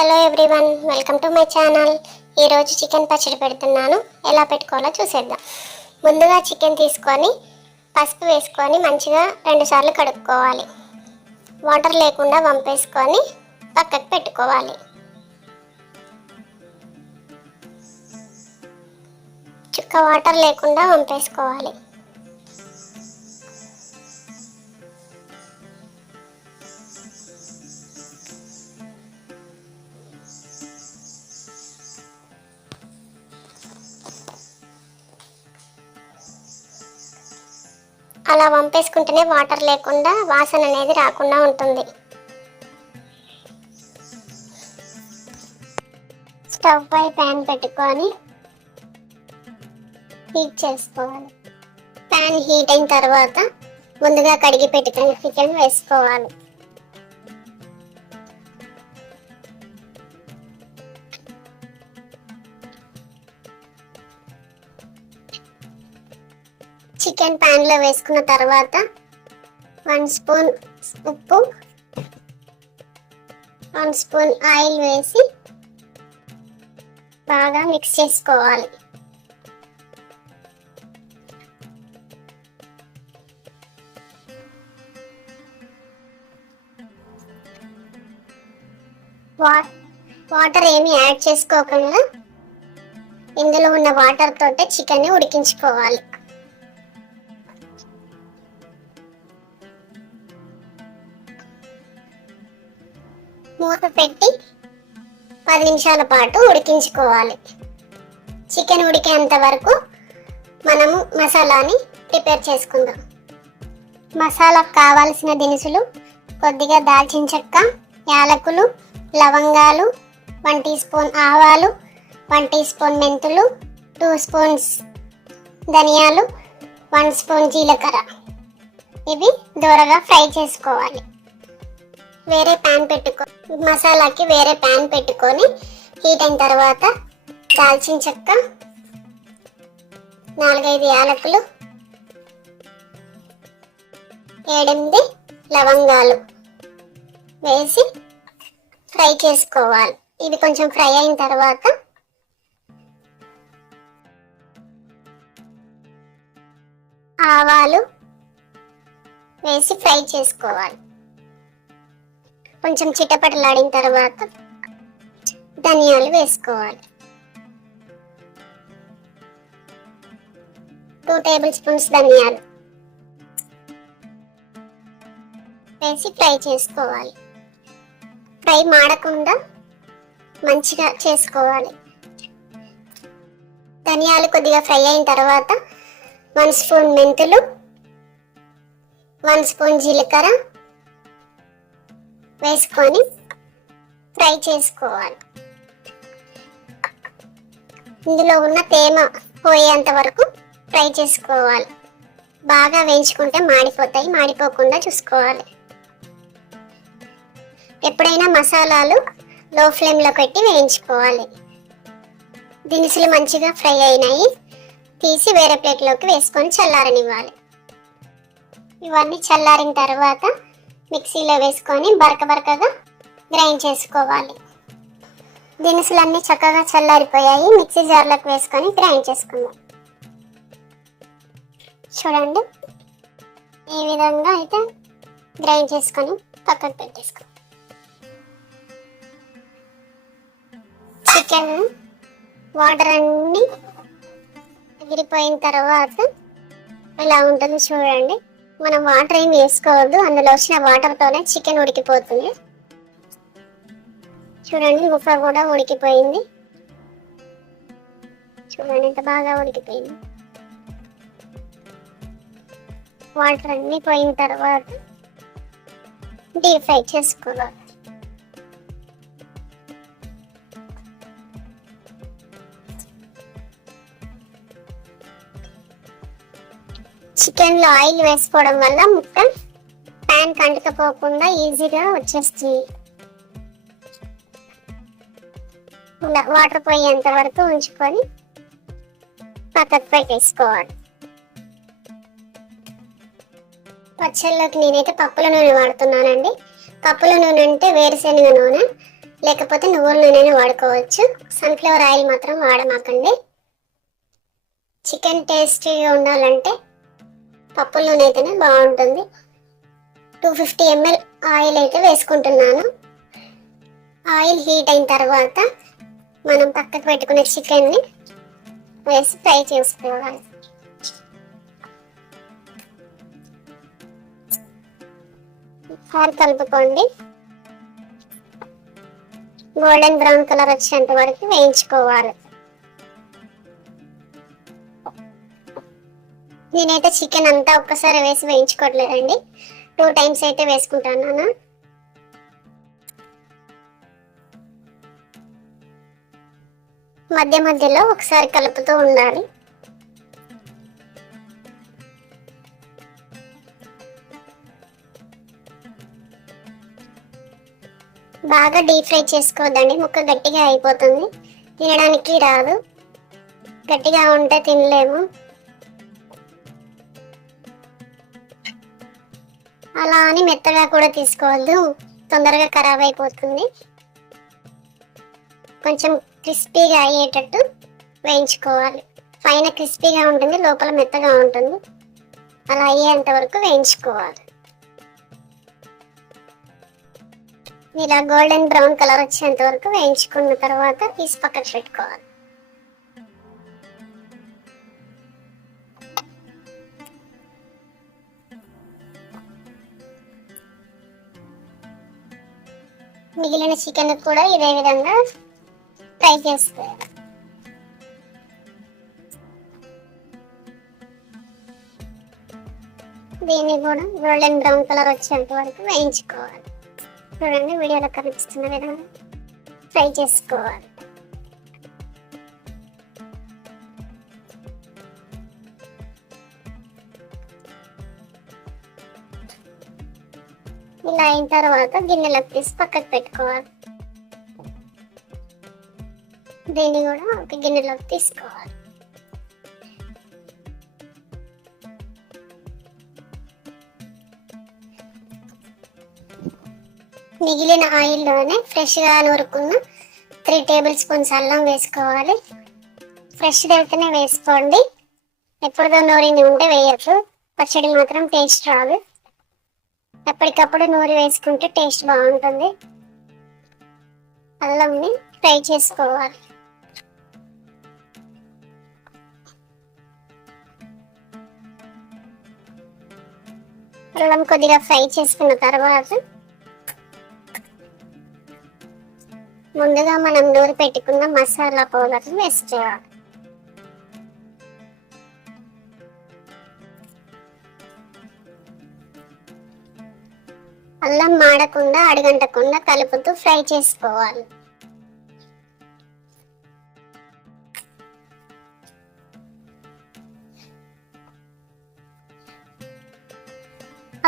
Hello everyone welcome to my channel. ఈరోజు chicken పచ్చడి పెడుతున్నాను. ఎలా పెట్టుకోవాలో చూసేద్దాం. ముందుగా చికెన్ తీసుకొని పసుపు వేసుకొని మంచిగా రెండుసార్లు కడుక్కోవాలి. వాటర్ లేకుండా వంపేసుకొని పక్కకు పెట్టుకోవాలి. చుక్క వాటర్ లేకుండా వంపేసుకోవాలి. అలా వంపేసుకుంటేనే వాటర్ లేకుండా వాసన అనేది రాకుండా ఉంటుంది. స్టవ్ పై ప్యాన్ పెట్టుకొని హీట్ చేసుకోవాలి. ప్యాన్ హీట్ అయిన తర్వాత ముందుగా కడిగి పెట్టుకుని చికెన్ వేసుకోవాలి. చికెన్ ప్యాన్లో వేసుకున్న తర్వాత వన్ స్పూన్ ఉప్పు వన్ స్పూన్ ఆయిల్ వేసి బాగా మిక్స్ చేసుకోవాలి. వా- వాటర్ ఏమి యాడ్ చేసుకోకుండా ఇందులో ఉన్న వాటర్ తోటే చికెన్ ఉడికించుకోవాలి. పది నిమిషాల పాటు ఉడికించుకోవాలి. చికెన్ ఉడికేంత వరకు మనము మసాలాని ప్రిపేర్ చేసుకుందాం. మసాలాకు కావాల్సిన దినుసులు కొద్దిగా దాల్చిన చెక్క యాలకులు లవంగాలు వన్ టీ స్పూన్ ఆవాలు వన్ టీ స్పూన్ మెంతులు టూ స్పూన్స్ ధనియాలు వన్ స్పూన్ జీలకర్ర. ఇవి దూరగా ఫ్రై చేసుకోవాలి. వేరే ప్యాన్ పెట్టుకో మసాలాకి వేరే ప్యాన్ పెట్టుకొని హీట్ అయిన తర్వాత దాల్చిన చెక్క నాలుగైదు యాలకులు ఏడెనిమిది లవంగాలు వేసి ఫ్రై చేసుకోవాలి. ఇది కొంచెం ఫ్రై అయిన తర్వాత ఆవాలు వేసి ఫ్రై చేసుకోవాలి. కొంచెం చిటపటలాడిన తర్వాత ధనియాలు వేసుకోవాలి. టూ టేబుల్ స్పూన్స్ ధనియాలు. వేసి ఫ్రై చేసుకోవాలి. ఫ్రై మాడకుండా మంచిగా చేసుకోవాలి. ధనియాలు కొద్దిగా ఫ్రై అయిన తర్వాత వన్ స్పూన్ మెంతులు వన్ స్పూన్ జీలకర్ర వేసుకొని ఫ్రై చేసుకోవాలి. ఇందులో ఉన్న తేమ పోయేంత వరకు ఫ్రై చేసుకోవాలి. బాగా వేయించుకుంటే మాడిపోతాయి మాడిపోకుండా చూసుకోవాలి. ఎప్పుడైనా మసాలాలు లో ఫ్లేమ్లో పెట్టి వేయించుకోవాలి. దినుసులు మంచిగా ఫ్రై అయినాయి. తీసి వేరే ప్లేట్లోకి వేసుకొని చల్లారనివ్వాలి. ఇవన్నీ చల్లారిన తర్వాత మిక్సీలో వేసుకొని బరక బరకగా గ్రైండ్ చేసుకోవాలి. దినుసులన్నీ చక్కగా చల్లారిపోయాయి. మిక్సీ జార్లోకి వేసుకొని గ్రైండ్ చేసుకుందాం. చూడండి. ఈ విధంగా అయితే గ్రైండ్ చేసుకొని పక్కకు పెట్టేసుకో చికెన్ వాటర్ అన్నీ ఎగిరిపోయిన తర్వాత ఇలా ఉంటుంది చూడండి. మనం వాటర్ ఏం వేసుకోవద్దు. అందులో వచ్చిన వాటర్తోనే చికెన్ ఉడికిపోతుంది. చూడండి ముక్క కూడా ఉడికిపోయింది. చూడండి ఎంత బాగా ఉడికిపోయింది. వాటర్ అన్నీ పోయిన తర్వాత డీప్ ఫ్రై చేసుకోవాలి చికెన్లో ఆయిల్ వేసుకోవడం వల్ల ముక్క ప్యాన్ కంటకపోకుండా ఈజీగా వచ్చేస్తుంది. ఇలా వాటర్ పోయేంత వరకు ఉంచుకొని పక్కకు పెట్టేసుకోవాలి. పచ్చళ్ళకి నేనైతే పప్పుల నూనె వాడుతున్నానండి. పప్పుల నూనె అంటే వేరుశనగ నూనె లేకపోతే నువ్వుల నూనెని వాడుకోవచ్చు. సన్ఫ్లవర్ ఆయిల్ మాత్రం వాడమాకండి. చికెన్ టేస్టీగా ఉండాలంటే పప్పుల నూనె అయితేనే బాగుంటుంది. టూ ఫిఫ్టీ ఎంఎల్ ఆయిల్ అయితే వేసుకుంటున్నాను. ఆయిల్ హీట్ అయిన తర్వాత మనం పక్కకు పెట్టుకునే చికెన్ని వేసి ఫ్రై చేసుకోవాలి. ఒకసారి కలుపుకోండి. గోల్డెన్ బ్రౌన్ కలర్ వచ్చేంత వరకు వేయించుకోవాలి. నేనైతే చికెన్ అంతా ఒక్కసారి వేసి వేయించుకోవట్లేదండి. టూ టైమ్స్ అయితే వేసుకుంటాను మధ్య మధ్యలో ఒకసారి కలుపుతూ ఉండాలి. బాగా డీప్ ఫ్రై చేసుకోవద్దండి. ముక్క గట్టిగా అయిపోతుంది. తినడానికి రాదు. గట్టిగా ఉంటే తినలేము. అలా అని మెత్తగా కూడా తీసుకోవద్దు. తొందరగా ఖరాబ్ అయిపోతుంది. కొంచెం క్రిస్పీగా అయ్యేటట్టు వేయించుకోవాలి. పైన క్రిస్పీగా ఉంటుంది లోపల మెత్తగా ఉంటుంది. అలా అయ్యేంత వరకు వేయించుకోవాలి. ఇలా గోల్డెన్ బ్రౌన్ కలర్ వచ్చేంత వరకు వేయించుకున్న తర్వాత తీసి పక్కన పెట్టుకోవాలి. మిగిలిన చికెన్ కూడా ఇదే విధంగా ఫ్రై చేసుకోవాలి. దీన్ని కూడా గోల్డెన్ బ్రౌన్ కలర్ వచ్చేంత వరకు వేయించుకోవాలి. చూడండి వీడియోలో కనిపిస్తున్న విధంగా ఫ్రై చేసుకోవాలి. ఇలా అయిన తర్వాత గిన్నెలోకి తీసి పక్కకు పెట్టుకోవాలి. దీన్ని కూడా ఒక గిన్నెలోకి తీసుకోవాలి. మిగిలిన ఆయిల్లోనే ఫ్రెష్గా నూరుకున్న త్రీ టేబుల్ స్పూన్స్ అల్లం వేసుకోవాలి. ఫ్రెష్ అయితేనే వేసుకోండి. ఎప్పుడుదో నూరింది ఉంటే వేయచ్చు. పచ్చడి మాత్రం టేస్ట్ రాదు. ఎప్పటికప్పుడు నూరి వేసుకుంటే టేస్ట్ బాగుంటుంది. అల్లంని ఫ్రై చేసుకోవాలి. అల్లం కొద్దిగా ఫ్రై చేసుకున్న తర్వాత ముందుగా మనం నూరి పెట్టుకున్న మసాలా పౌడర్ వేసుకోవాలి. అల్లం మాడకుండా అడగంటకుండా కలుపుతూ ఫ్రై చేసుకోవాలి.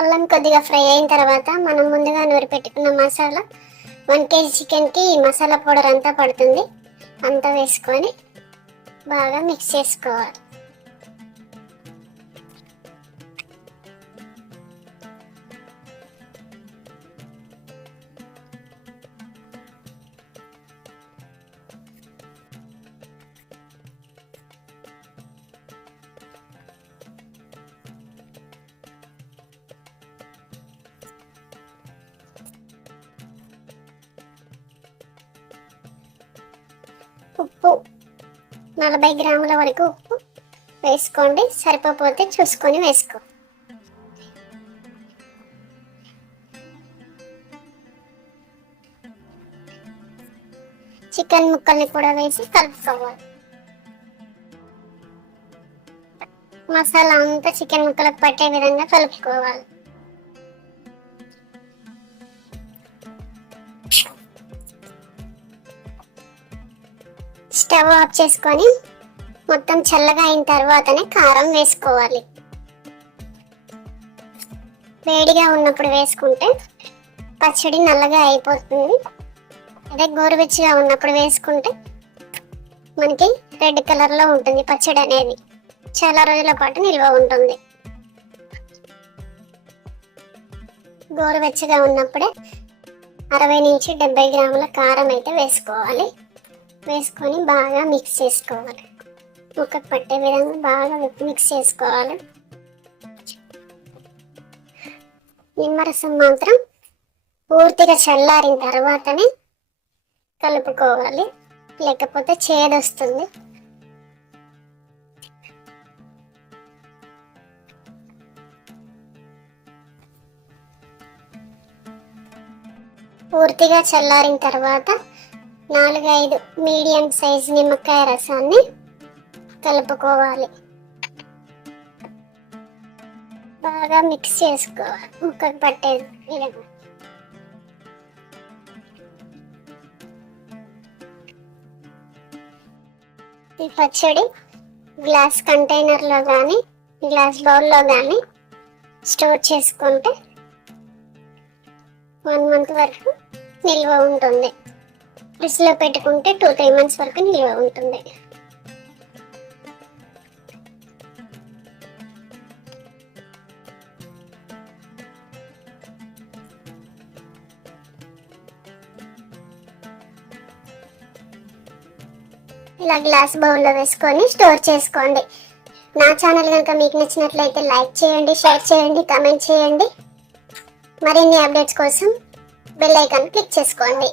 అల్లం కొద్దిగా ఫ్రై అయిన తర్వాత మనం ముందుగా నూరి పెట్టుకున్న మసాలా వన్ కేజీ చికెన్కి మసాలా పౌడర్ అంతా పడుతుంది. అంతా వేసుకొని బాగా మిక్స్ చేసుకోవాలి. ఉప్పు. నలభై గ్రాముల వరకు ఉప్పు వేసుకోండి. సరిపోతే చూసుకొని వేసుకో. చికెన్ ముక్కల్ని కూడా వేసి కలుపుకోవాలి. మసాలా అంతా చికెన్ ముక్కలకు పట్టే విధంగా కలుపుకోవాలి. స్టవ్ ఆఫ్ చేసుకొని మొత్తం చల్లగా అయిన తర్వాతనే కారం వేసుకోవాలి. వేడిగా ఉన్నప్పుడు వేసుకుంటే పచ్చడి నల్లగా అయిపోతుంది. అదే గోరువెచ్చగా ఉన్నప్పుడు వేసుకుంటే మనకి రెడ్ కలర్లో ఉంటుంది పచ్చడి అనేది. చాలా రోజుల పాటు నిల్వ ఉంటుంది. గోరువెచ్చగా ఉన్నప్పుడే అరవై నుంచి డెబ్బై గ్రాముల కారం అయితే వేసుకోవాలి. వేసుకొని బాగా మిక్స్ చేసుకోవాలి. ముక్కకు పట్టే విధంగా బాగా మిక్స్ చేసుకోవాలి. నిమ్మరసం మాత్రం పూర్తిగా చల్లారిన తర్వాతనే కలుపుకోవాలి. లేకపోతే చేదొస్తుంది. పూర్తిగా చల్లారిన తర్వాత నాలుగైదు మీడియం సైజ్ నిమ్మకాయ రసాన్ని కలుపుకోవాలి. బాగా మిక్స్ చేసుకోవాలి. ముక్కకు పట్టే విధంగా ఈ పచ్చడి గ్లాస్ కంటైనర్లో కానీ గ్లాస్ బౌల్లో కానీ స్టోర్ చేసుకుంటే వన్ మంత్ వరకు నిల్వ ఉంటుంది. ఫ్రిడ్జ్లో పెట్టుకుంటే టూ త్రీ మంత్స్ వరకు నిల్వ ఉంటుంది. ఇలా గ్లాస్ బౌల్లో వేసుకొని స్టోర్ చేసుకోండి. నా ఛానల్ కనుక మీకు నచ్చినట్లయితే లైక్ చేయండి షేర్ చేయండి కామెంట్ చేయండి. మరిన్ని అప్డేట్స్ కోసం బెల్ ఐకాన్ క్లిక్ చేసుకోండి.